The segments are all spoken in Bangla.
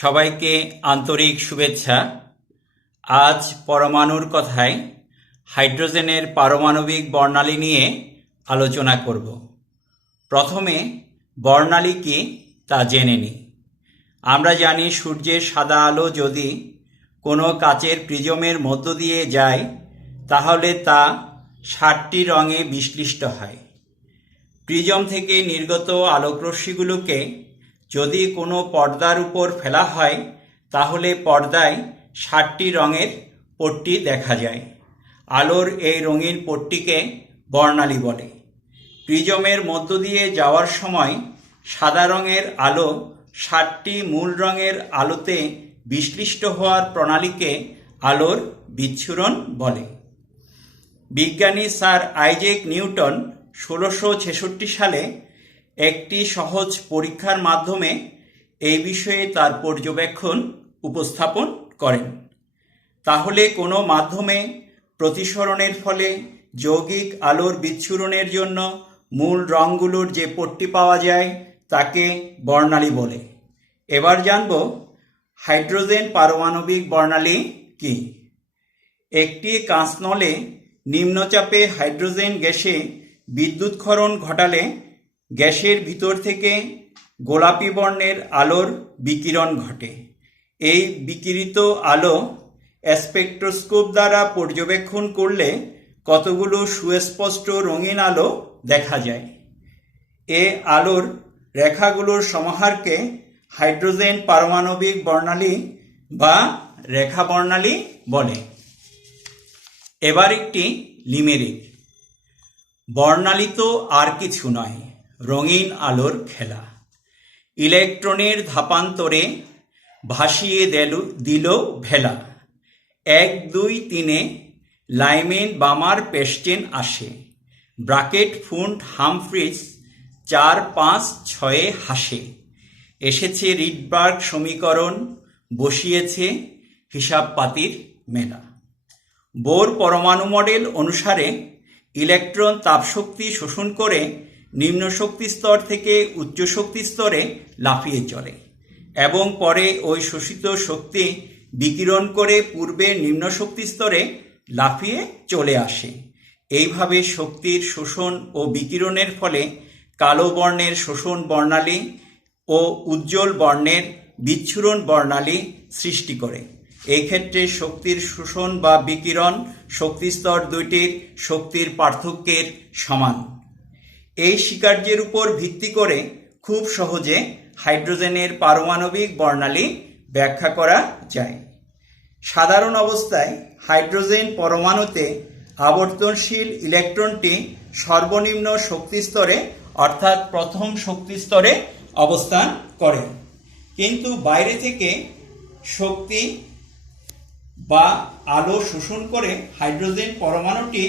সবাইকে আন্তরিক শুভেচ্ছা। আজ পরমাণুর কথায় হাইড্রোজেনের পারমাণবিক বর্ণালী নিয়ে আলোচনা করব। প্রথমে বর্ণালী কি তা জেনে নিই। আমরা জানি সূর্যের সাদা আলো যদি কোনো কাচের প্রিজমের মধ্য দিয়ে যায় তাহলে তা 7টি রঙে বিশ্লিষ্ট হয়। প্রিজম থেকে নির্গত আলোকরশ্মিগুলোকে যদি কোনো পর্দার উপর ফেলা হয় তাহলে পর্দায় 7টি রঙের পট্টি দেখা যায়। আলোর এই রঙিন পট্টিকে বর্ণালী বলে। প্রিজমের মধ্য দিয়ে যাওয়ার সময় সাদা রঙের আলো 7টি মূল রঙের আলোতে বিশ্লিষ্ট হওয়ার প্রণালীকে আলোর বিচ্ছুরণ বলে। বিজ্ঞানী স্যার আইজ্যাক নিউটন 1666 সালে একটি সহজ পরীক্ষার মাধ্যমে এই বিষয়ে তার পর্যবেক্ষণ উপস্থাপন করেন। তাহলে কোনো মাধ্যমে প্রতিসরণের ফলে যৌগিক আলোর বিচ্ছুরণের জন্য মূল রঙগুলোর যে পট্টি পাওয়া যায় তাকে বর্ণালী বলে। এবার জানব হাইড্রোজেন পারমাণবিক বর্ণালী কি। একটি কাঁচনলে নিম্নচাপে হাইড্রোজেন গ্যাসে বিদ্যুৎক্ষরণ ঘটালে গ্যাসের ভিতর থেকে গোলাপি বর্ণের আলোর বিকিরণ ঘটে। এই বিকিরিত আলো স্পেকট্রোস্কোপ দ্বারা পর্যবেক্ষণ করলে কতগুলো সুস্পষ্ট রঙিন আলো দেখা যায়। এ আলোর রেখাগুলোর সমাহারকে হাইড্রোজেন পারমাণবিক বর্ণালী বা রেখা বর্ণালী বলে। এবার একটি লিমেরিক। বর্ণালী তো আর কিছু নয়, রঙিন আলোর খেলা। ইলেকট্রনের ধাপান্তরে ভাসিয়ে দিল ভেলা। 1 2 3 লাইমেন বামার পেস্টেন আসে। ব্রাকেট ফুন্ট হামফ্রিজ 4 5 6 হাসে। এসেছে রিডবার্গ সমীকরণ, বসিয়েছে হিসাবপাতির মেলা। বোর পরমাণু মডেল অনুসারে ইলেকট্রন তাপশক্তি শোষণ করে নিম্ন শক্তি স্তর থেকে উচ্চ শক্তি স্তরে লাফিয়ে চলে এবং পরে ওই শোষিত শক্তি বিকিরণ করে পূর্বের নিম্ন শক্তি স্তরে লাফিয়ে চলে আসে। এইভাবে শক্তির শোষণ ও বিকিরণের ফলে কালো বর্ণের শোষণ বর্ণালী ও উজ্জ্বল বর্ণের বিচ্ছুরণ বর্ণালী সৃষ্টি করে। এই ক্ষেত্রে শক্তির শোষণ বা বিকিরণ শক্তিস্তর দুইটির শক্তির পার্থক্যের সমান। এই স্বীকার্যের উপর ভিত্তি করে খুব সহজে হাইড্রোজেনের পারমাণবিক বর্ণালী ব্যাখ্যা করা যায়। সাধারণ অবস্থায় হাইড্রোজেন পরমাণুতে আবর্তনশীল ইলেকট্রনটি সর্বনিম্ন শক্তিস্তরে অর্থাৎ প্রথম শক্তিস্তরে অবস্থান করে, কিন্তু বাইরে থেকে শক্তি বা আলো শোষণ করে হাইড্রোজেন পরমাণুটি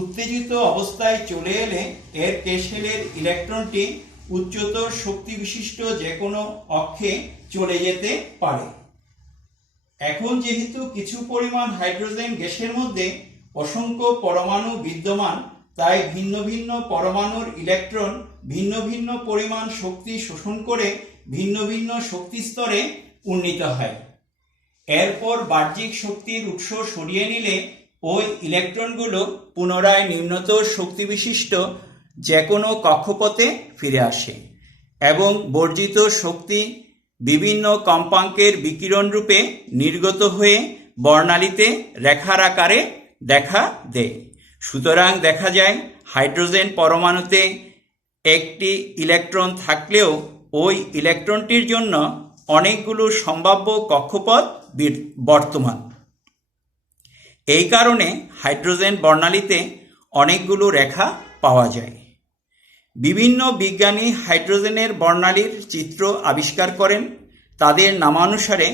উত্তেজিত অবস্থায় চলে এলে এর কেশেলের ইলেকট্রনটি উচ্চতর শক্তি বিশিষ্ট যে কোনো অক্ষে চলে যেতে পারে। এখন যেহেতু কিছু পরিমাণ হাইড্রোজেন গ্যাসের মধ্যে অসংখ্য পরমাণু বিদ্যমান, তাই ভিন্ন ভিন্ন পরমাণুর ইলেকট্রন ভিন্ন ভিন্ন পরিমাণ শক্তি শোষণ করে ভিন্ন ভিন্ন শক্তি স্তরে উন্নীত হয়। এরপর বাহ্যিক শক্তির উৎস সরিয়ে নিলে ওই ইলেকট্রনগুলো পুনরায় নিম্নতর শক্তি বিশিষ্ট যে কোনো কক্ষপথে ফিরে আসে এবং বর্জিত শক্তি বিভিন্ন কম্পাঙ্কের বিকিরণ রূপে নির্গত হয়ে বর্ণালীতে রেখার আকারে দেখা দেয়। সুতরাং দেখা যায় হাইড্রোজেন পরমাণুতে একটি ইলেকট্রন থাকলেও ওই ইলেকট্রনটির জন্য অনেকগুলো সম্ভাব্য কক্ষপথ বর্তমান। এই কারণে হাইড্রোজেন বর্ণালীতে অনেকগুলো রেখা পাওয়া যায়। বিভিন্ন বিজ্ঞানী হাইড্রোজেনের বর্ণালীর চিত্র আবিষ্কার করেন। তাদের নামানুসারে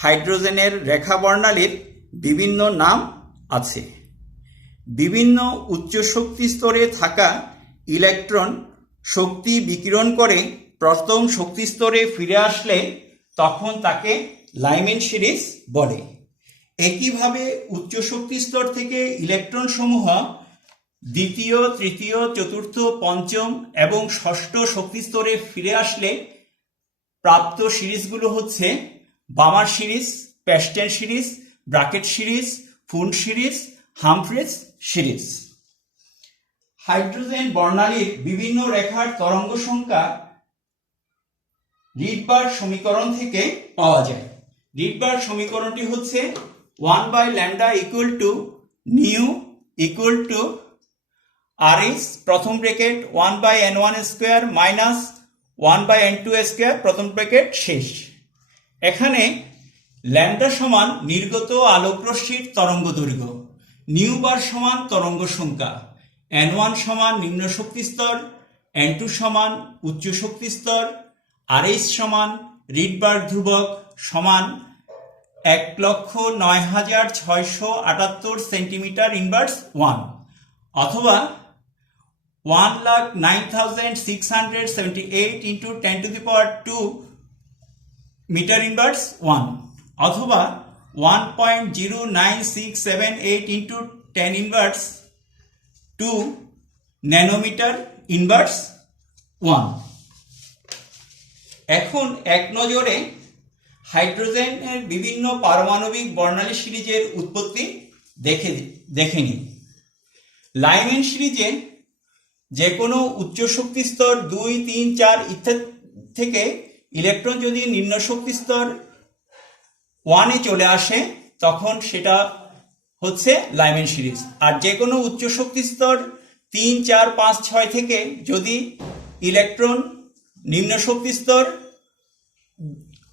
হাইড্রোজেনের রেখা বর্ণালীর বিভিন্ন নাম আছে। বিভিন্ন উচ্চ শক্তি স্তরে থাকা ইলেকট্রন শক্তি বিকিরণ করে প্রথম শক্তি স্তরে ফিরে আসলে তখন তাকে লাইমেন সিরিজ বলে। একইভাবে উচ্চ শক্তি স্তর থেকে ইলেকট্রন সমূহ দ্বিতীয়, তৃতীয়, চতুর্থ, পঞ্চম এবং ষষ্ঠ শক্তি স্তরে ফিরে আসলে প্রাপ্ত সিরিজগুলো হচ্ছে Balmer series, Paschen series, Brackett series, Pfund series, Humphreys series. Hydrogen বর্ণালীর বিভিন্ন রেখার তরঙ্গ সংখ্যা রিডবার সমীকরণ থেকে পাওয়া যায়। রিডবার সমীকরণটি হচ্ছে 1/λ নিউ ইকুয়াল টু RH প্রথম bracket 1/n1 square minus 1/n2 square প্রথম ব্র্যাকেট শেষ। এখানে ল্যামডা সমান নির্গত আলোক রশ্মির তরঙ্গ দৈর্ঘ্য, নিউ বার সমান তরঙ্গ সংখ্যা, n1 সমান নিম্ন শক্তি স্তর, n2 সমান উচ্চ শক্তি স্তর, RH সমান রিডবার ধ্রুবক সমান 1,09,678 সেন্টিমিটার ইনভার্স 1 অথবা 1,09,678 ইন্টু 10⁻² মিটার ইনভার্স 1 অথবা 1.09678 ইন্টু 10⁻² ন্যানোমিটার ইনভার্স 1। এখন এক নজরে হাইড্রোজেনের বিভিন্ন পারমাণবিক বর্ণালী সিরিজের উৎপত্তি দেখে নিই। লাইমেন সিরিজে যে কোনো উচ্চ শক্তি স্তর 2, 3, 4 ইত্যাদি থেকে ইলেকট্রন যদি নিম্ন শক্তি স্তর 1-এ চলে আসে তখন সেটা হচ্ছে লাইমেন সিরিজ। আর যে কোনো উচ্চ শক্তি স্তর 3, 4, 5, 6 থেকে যদি ইলেকট্রন নিম্ন শক্তি স্তর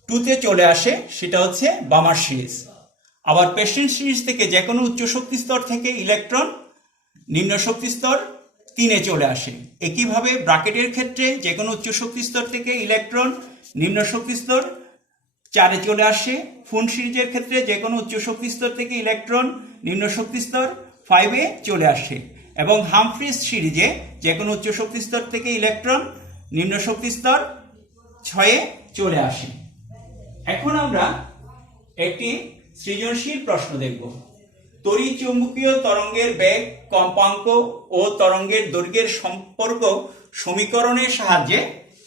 2-তে চলে আসে সেটা হচ্ছে বামার সিরিজ। আবার প্যাস্টেন সিরিজ থেকে যে কোনো উচ্চ শক্তি স্তর থেকে ইলেকট্রন নিম্ন শক্তি স্তর 3-এ চলে আসে। একইভাবে ব্রাকেটের ক্ষেত্রে যে কোনো উচ্চ শক্তি স্তর থেকে ইলেকট্রন নিম্ন শক্তি স্তর 4-এ চলে আসে। ফুন্ড সিরিজের ক্ষেত্রে যে কোনো উচ্চ শক্তি স্তর থেকে ইলেকট্রন নিম্ন শক্তি স্তর 5-এ চলে আসে এবং হামফ্রিজ সিরিজে যে কোনো উচ্চ শক্তি স্তর থেকে ইলেকট্রন নিম্ন শক্তি স্তর 6-এ চলে আসে। এখন আমরা একটি সৃজনশীল প্রশ্ন দেখব। তড়িৎ চুম্বকীয় তরঙ্গের বেগ, কম্পাঙ্ক ও তরঙ্গের দৈর্ঘ্যের সম্পর্ক সমীকরণের সাহায্যে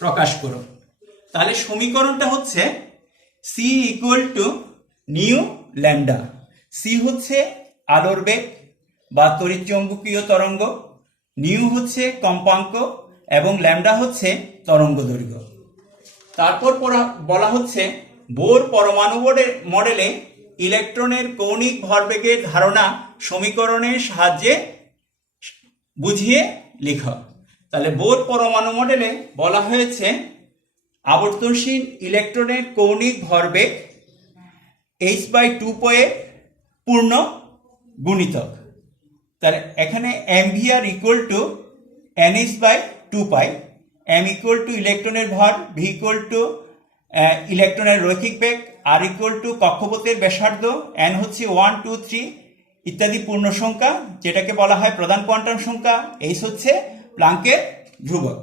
প্রকাশ করো। তাহলে সমীকরণটা হচ্ছে C equal to nu lambda. C হচ্ছে আলোর বেগ বা তড়িৎ চুম্বকীয় তরঙ্গ, নিউ হচ্ছে কম্পাঙ্ক এবং ল্যামডা হচ্ছে তরঙ্গ দৈর্ঘ্য। তারপর বলা হচ্ছে বোর পরমাণু মডেলে ইলেকট্রনের কৌণিক ভরবেগের ধারণা সমীকরণের সাহায্যে বুঝিয়ে লিখ। তাহলে বোর পরমাণু মডেলে বলা হয়েছে আবর্তনশীল ইলেকট্রনের কৌণিক ভরবেগ h/2π এর পূর্ণ গুণিতক। তাহলে এখানে mvr equal to nh/2π, m equal to ইলেকট্রনের ভর, v ইকুয়াল টু ইলেকট্রনের রৈখিক বেগ, r ইকুয়াল টু কক্ষপথের ব্যাসার্ধ, n হচ্ছে 1, 2, 3 ইত্যাদি পূর্ণ সংখ্যা যেটাকে বলা হয় প্রধান কোয়ান্টাম সংখ্যা, h হচ্ছে প্লাঙ্কের ধ্রুবক।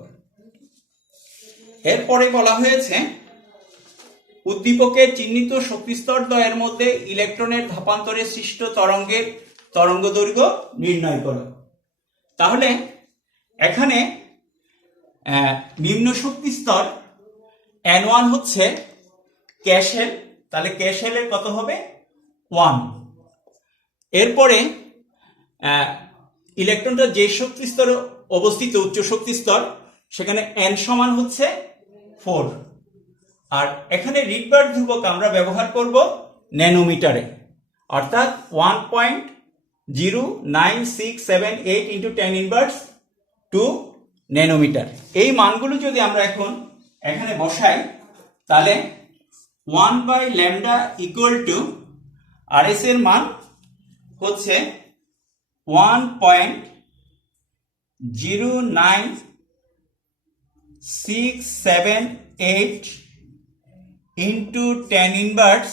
এরপরে বলা হয়েছে উদ্দীপকের চিহ্নিত শক্তিস্তর দ্বয়ের মধ্যে ইলেকট্রনের ধাপান্তরে সৃষ্ট তরঙ্গের তরঙ্গ দৈর্ঘ্য নির্ণয় করো। তাহলে এখানে নিম্ন শক্তি স্তর n1 হচ্ছে ক্যাশেল, তাহলে ক্যাশেলের কত হবে 1। এরপরে ইলেকট্রনটা যে শক্তি স্তরে অবস্থিত উচ্চ শক্তি স্তর সেখানে n সমান হচ্ছে 4। আর এখানে রিডবার ধ্রুবক আমরা ব্যবহার করব ন্যানোমিটারে, অর্থাৎ 1.09678 ইন্টু 10⁻² ন্যানোমিটার। এই মানগুলো যদি আমরা এখন এখানে বসাই তাহলে 1/λ ইকুয়াল টু RS এর মান হচ্ছে 1.09678 ইন্টু 10⁻²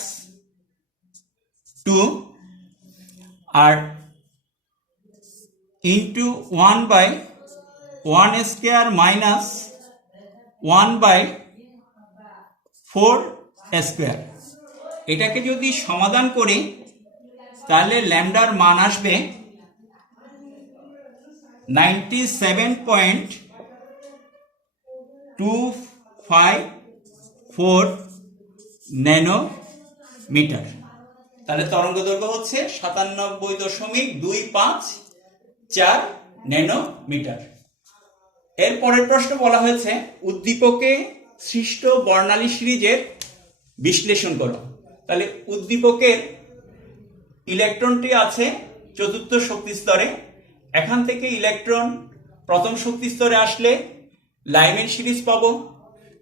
আর ইন্টু 1/1 স্কোয়ার মাইনাস 1/4 স্কোয়ার। এটাকে যদি সমাধান করি তাহলে ল্যামডার মান আসবে 97.254 ন্যানোমিটার। মিটার। তাহলে তরঙ্গ দৈর্ঘ্য হচ্ছে 97.254 ন্যানোমিটার। এর পরের প্রশ্ন বলা হয়েছে উদ্দীপকে সৃষ্ট বর্ণালী সিরিজের বিশ্লেষণ করো। তাহলে উদ্দীপকের ইলেকট্রনটি আছে চতুর্থ শক্তি স্তরে। এখান থেকে ইলেকট্রন প্রথম শক্তি স্তরে আসলে লাইম্যান সিরিজ পাবো,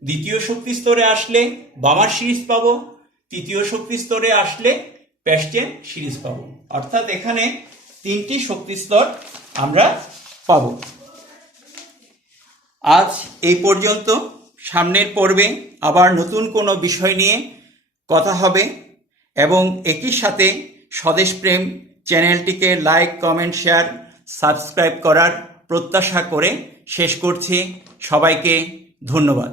দ্বিতীয় শক্তি স্তরে আসলে বামার সিরিজ পাবো, তৃতীয় শক্তি স্তরে আসলে প্যাস্টেন সিরিজ পাবো। অর্থাৎ এখানে 3টি শক্তি স্তর আমরা পাবো। আজ এই পর্যন্ত। সামনের পর্বে আবার নতুন কোনো বিষয় নিয়ে কথা হবে এবং একই সাথে স্বদেশ প্রেম চ্যানেলটিকে লাইক, কমেন্ট, শেয়ার, সাবস্ক্রাইব করার প্রত্যাশা করে শেষ করছি। সবাইকে ধন্যবাদ।